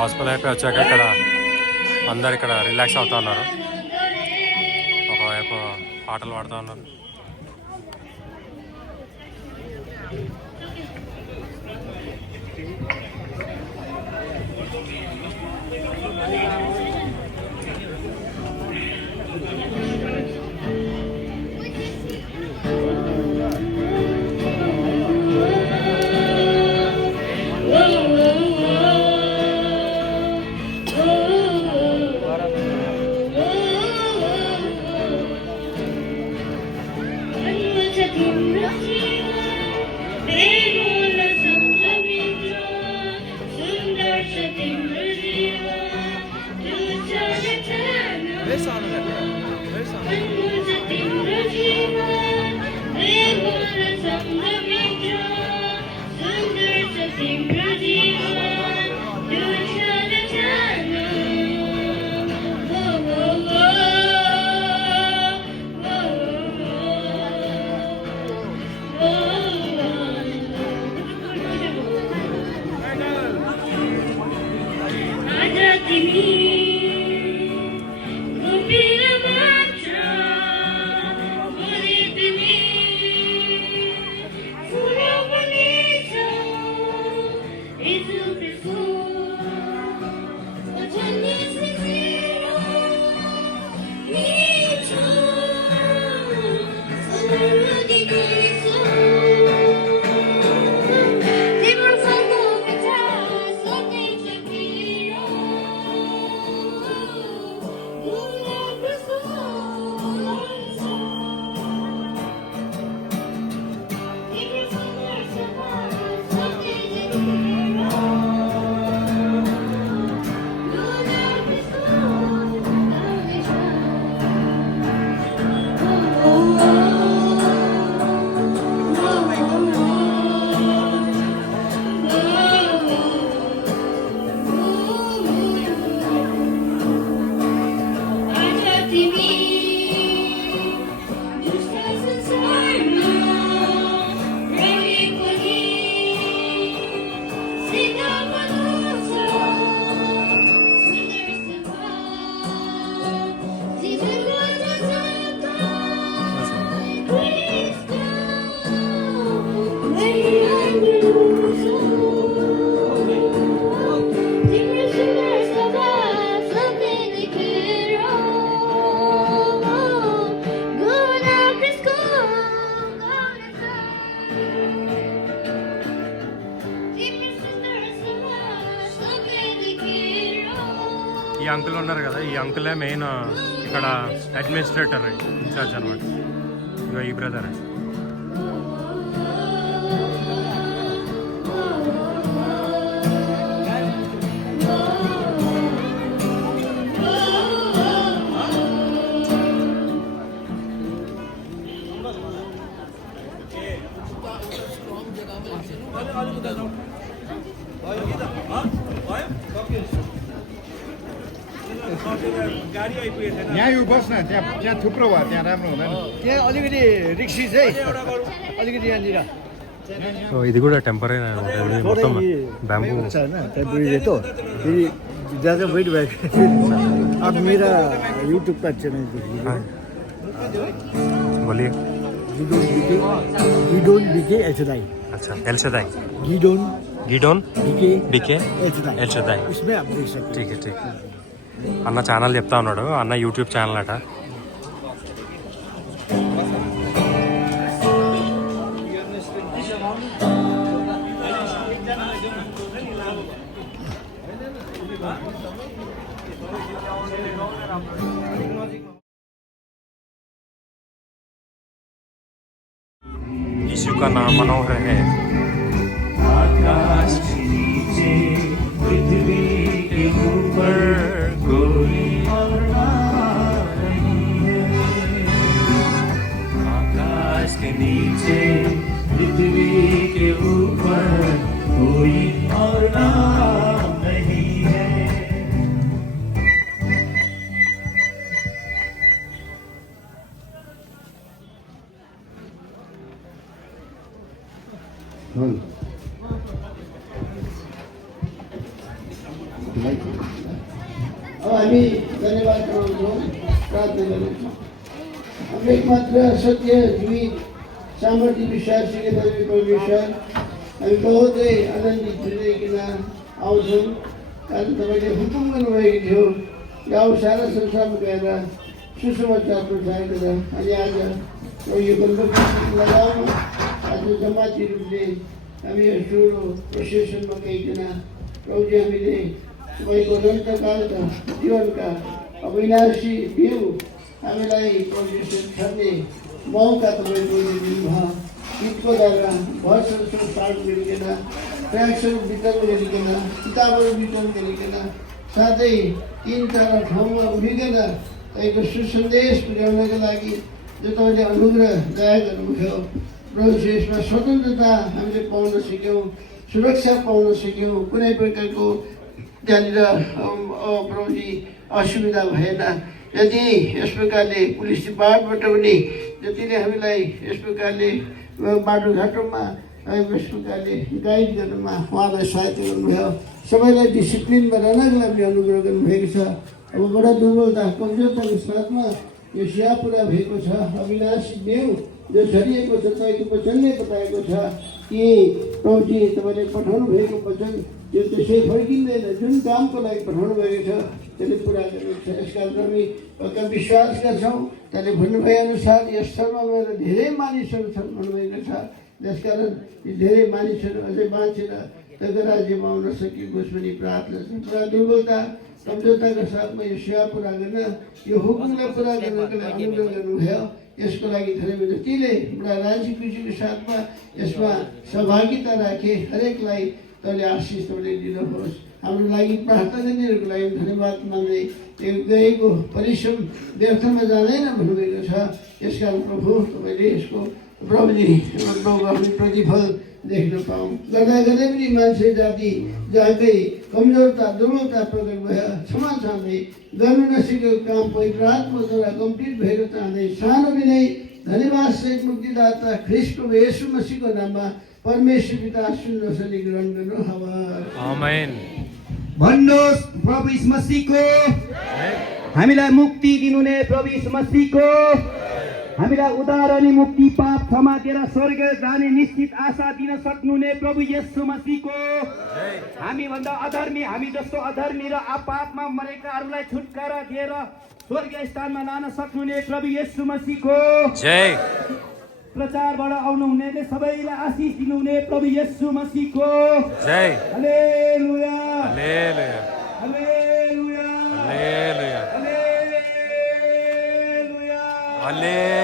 Hospital అయిపోయి వచ్చాక ఇక్కడ అందరు ఇక్కడ రిలాక్స్ అవుతా ఉన్నారు. ఒకవైపు పాటలు పాడుతూ ఉన్నారు. ఈ అంకుల్ ఉన్నారు కదా, ఈ అంకులే మెయిన్ ఇక్కడ అడ్మినిస్ట్రేటర్ ఇన్ఛార్జ్ అనమాట. ఇక ఈ బ్రదర్ यहाँ यो बस्न त्यहाँ थुप्रो भयो, त्यहाँ राम्रो हुँदैन। त्यहाँ अलिकति रिक्सी चाहिँ अलिकति यहाँनिर ఇది కూడా టెంపరీ మొత్తం బ్యాంబూ छ होइन टेम्परेरी तो फेरि ज़्यादा वेट भएको अब मेरा यूट्यूब का चैनल बोलिए. गिडोन बीके एचदाई। अच्छा, एल शदाई, गिडोन बीके एल शदाई. इसमें आप देख सकते ठीक है, ठीक. అన్న ఛానల్ చెప్తా ఉన్నాడు. అన్న యూట్యూబ్ ఛానల్ అట. यीशु का नाम मनोहर है. आकाश के नीचे पृथ्वी के ऊपर कोई और नहीं है. आकाश के नीचे पृथ्वी के ऊपर कोई और नाम नहीं है. अब हामी धन्यवाद गराउँछौँ, प्रार्थना गर्छौँ। हाम्रो एकमात्र सत्य जीवित सामर्थ्य विश्वासी परमेश्वर, हामी बहुतै आनन्दित हुँदैकिन आउँछौँ, कारण तपाईँले हुकुम गर्नुभएको थियो गाउँ सारा संसारमा गएर सुसमाचार प्रचार गरेर। अनि आज यो गन्तव्य लगाउनु आज जमाती रूपले हामी यो ठुलो प्रोसेसनमा गइकन प्रभुजी हामीले तपाईँको अनन्तकालका जीवनका अविनाशी बिउ हामीलाई प्रभुजी छर्ने मौका तपाईँको दिनुभयो। गीतको द्वारा भजनहरू पाठ गरिकन, ट्र्याक्सहरू वितरण गरिकन, किताबहरू वितरण गरिकन, साथै 3-4 ठाउँमा उभिकन तपाईँको सुसन्देश पुर्याउनका लागि जो तपाईँले अनुग्रह दया गर्नुभयो। प्रभु यसमा स्वतन्त्रता हामीले पाउन सक्यौँ, सुरक्षा पाउन सक्यौँ, कुनै प्रकारको त्यहाँनिर प्रभुजी असुविधा भएन। यदि यस प्रकारले पुलिस डिपार्टबाट पनि जतिले हामीलाई यस प्रकारले बाटोघाटोमा यस प्रकारले गाइड गर्नुमा उहाँलाई सहायता गर्नुभयो। सबैलाई डिसिप्लिनमा रहनको लागि अनुग्रह गर्नुभएको छ। अब बडा दुर्बलता कमजोरताको साथमा यो सेवा पुरा भएको छ। अविनाशी देव जो छरिएको छ, तपाईँको वचनले बताएको छ कि प्रभुजी तपाईँले पठाउनु भएको वचन यो त्यसै फर्किँदैन। जुन कामको लागि पठाउनु भएको छ त्यसले पुरा गरेको छ। यस कारण हामी पक्का विश्वास गर्छौँ। त्यसले भन्नुभए अनुसार यस स्थलमा गएर धेरै मानिसहरू छन् भन्नुभएको छ। त्यसकारण यी धेरै मानिसहरू अझै बाँचेर तको राज्यमा आउन सकियोस् भनी प्रार्थना छ। पुरा दुर्बलता कमजोरताका साथमा यो सेवा पुरा गर्न, यो हुकुमलाई पुरा गर्नको लागि अनुरोध गर्नुभयो। यसको लागि धन्यवाद। जतिले पुरा राजी खुसीको साथमा यसमा सहभागिता राखे हरेकलाई तपाईँले आशिष तपाईँले दिनुहोस्। हाम्रो लागि प्रार्थना गर्नेहरूको लागि धन्यवाद मान्दै यो गएको परिश्रम व्यर्थमा जाँदैन भन्नुभएको छ। यसकारण प्रभु तपाईँले यसको प्रभुजी प्रभु आफ्नो प्रतिफल देख्न पाऊँ। गर्दा गर्दै पनि मान्छे जाति जहाँकै कमजोरता दुर्बलता प्रकट भयो क्षमा चाहँदै गर्नु नसकेको काम पवित्र आत्माद्वारा कम्प्लिट भएको चाहँदै सानो विनय धन्यवाद सहित मुक्तिदाता ख्रीष्ट प्रभु येशू मसीहको नाममा परमेश्वर पिता सुन्न सली ग्रहण गर्नु। आमेन। भन्नुहोस् प्रभु यीशु मसीहको हामीलाई मुक्ति दिनुहुने प्रभु यीशु मसीहको हामीलाई उद्धार अनि मुक्ति पाप क्षमा दिएर स्वर्ग जाने निश्चित आशा दिन सक्नुहुने प्रभु येशू मसीहको हामी भन्दा अधर्मी, हामी जस्तो अधर्मी र पापमा मरेकाहरूलाई छुटकारा दिएर स्वर्ग स्थानमा लान सक्नुहुने प्रभु येशू मसीहको जय। प्रचारबाट आउनुहुनेले सबैलाई आशिष दिनुहुने प्रभु येशू मसीहको जय। हालेलुया हालेलुया हालेलुया हालेलुया हालेलुया हालेलुया।